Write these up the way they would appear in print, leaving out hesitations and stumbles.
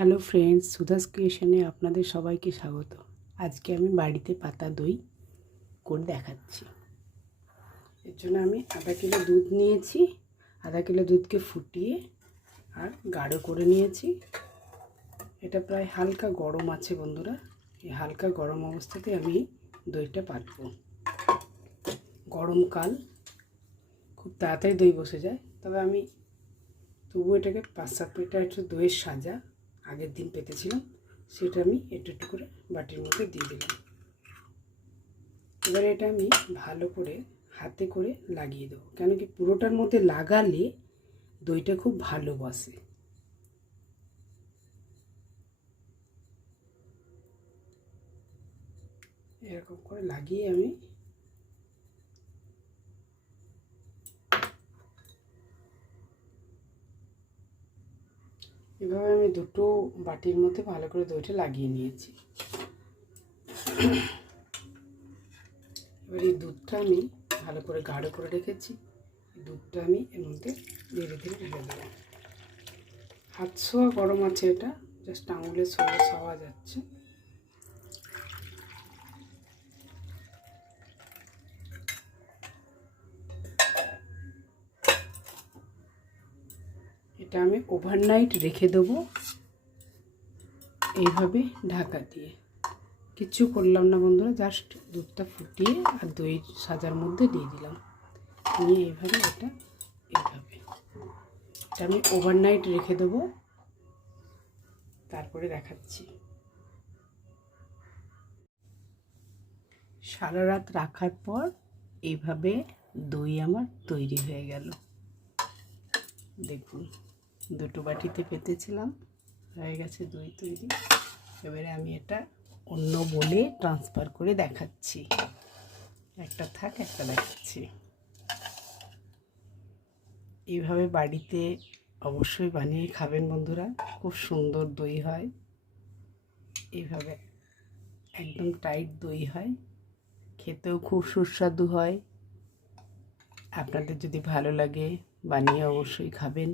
Hello friends, সুধাস ক্রিয়েশনে আপনাদের সবাইকে স্বাগত। আজকে আমি বাড়িতে পাতা দই করে দেখাচ্ছি। এর জন্য আমি আধা কিলো দুধ নিয়েছি। আধা কিলো দুধকে ফুটিয়ে আর গাঢ় করে নিয়েছি। এটা প্রায় হালকা গরম আছে বন্ধুরা। এই হালকা গরম অবস্থাতে আমি দইটা পাতবো। গরমকাল, খুব তাড়াতাড়ি দই বসে যায়, তবে আমি তবু এটাকে 5-7 লিটার একটু দইয়ের সাজা আগের দিন পেতেছিলাম, সেটা আমি একটু একটু করে বাটির মধ্যে দিয়ে দিলাম। এবারে এটা আমি ভালো করে হাতে করে লাগিয়ে দেবো, কেন কি পুরোটার মধ্যে লাগালে দইটা খুব ভালো বসে। এরকম করে লাগিয়ে আমি এভাবে আমি দুটো বাটির মধ্যে ভালো করে দইটা লাগিয়ে নিয়েছি। এবার এই দুধটা আমি ভালো করে গাঢ় করে রেখেছি। দুধটা আমি এর মধ্যে ধীরে ধীরে ঢেলে দেবো। হাত ছোঁয়া গরম আছে, এটা জাস্ট আঙুলে ছোঁয়া যাচ্ছে। এটা আমি ওভারনাইট রেখে দেবো এইভাবে ঢাকা দিয়ে। কিছু করলাম না বন্ধুরা, জাস্ট দুধটা ফুটিয়ে আর দই সাজার মধ্যে দিয়ে দিলাম, নিয়ে এইভাবে এটা আমি ওভারনাইট রেখে দেবো। তারপরে দেখাচ্ছি। সারা রাত রাখার পর এইভাবে দই আমার তৈরি হয়ে গেল। দেখুন, দুটো বাটিতে পেতেছিলাম, হয়ে গেছে দই তৈরি। এবারে আমি এটা অন্য বলে ট্রান্সফার করে দেখাচ্ছি। একটা থাক, একটা দেখাচ্ছি। এইভাবে বাড়িতে অবশ্যই বানিয়ে খাবেন বন্ধুরা, খুব সুন্দর দই হয়। এইভাবে একদম টাইট দই হয়, খেতেও খুব সুস্বাদু হয়। আপনাদের যদি ভালো লাগে বানিয়ে অবশ্যই খাবেন।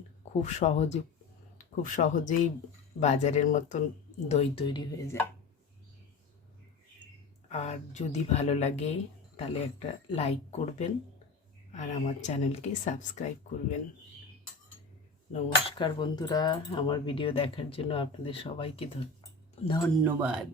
খুব সহজেই বাজারের মতন দই তৈরি হয়ে যায়। আর যদি ভালো লাগে তাহলে একটা লাইক করবেন আর আমার চ্যানেলকে সাবস্ক্রাইব করবেন। নমস্কার বন্ধুরা, আমার ভিডিও দেখার জন্য আপনাদের সবাইকে ধন্যবাদ।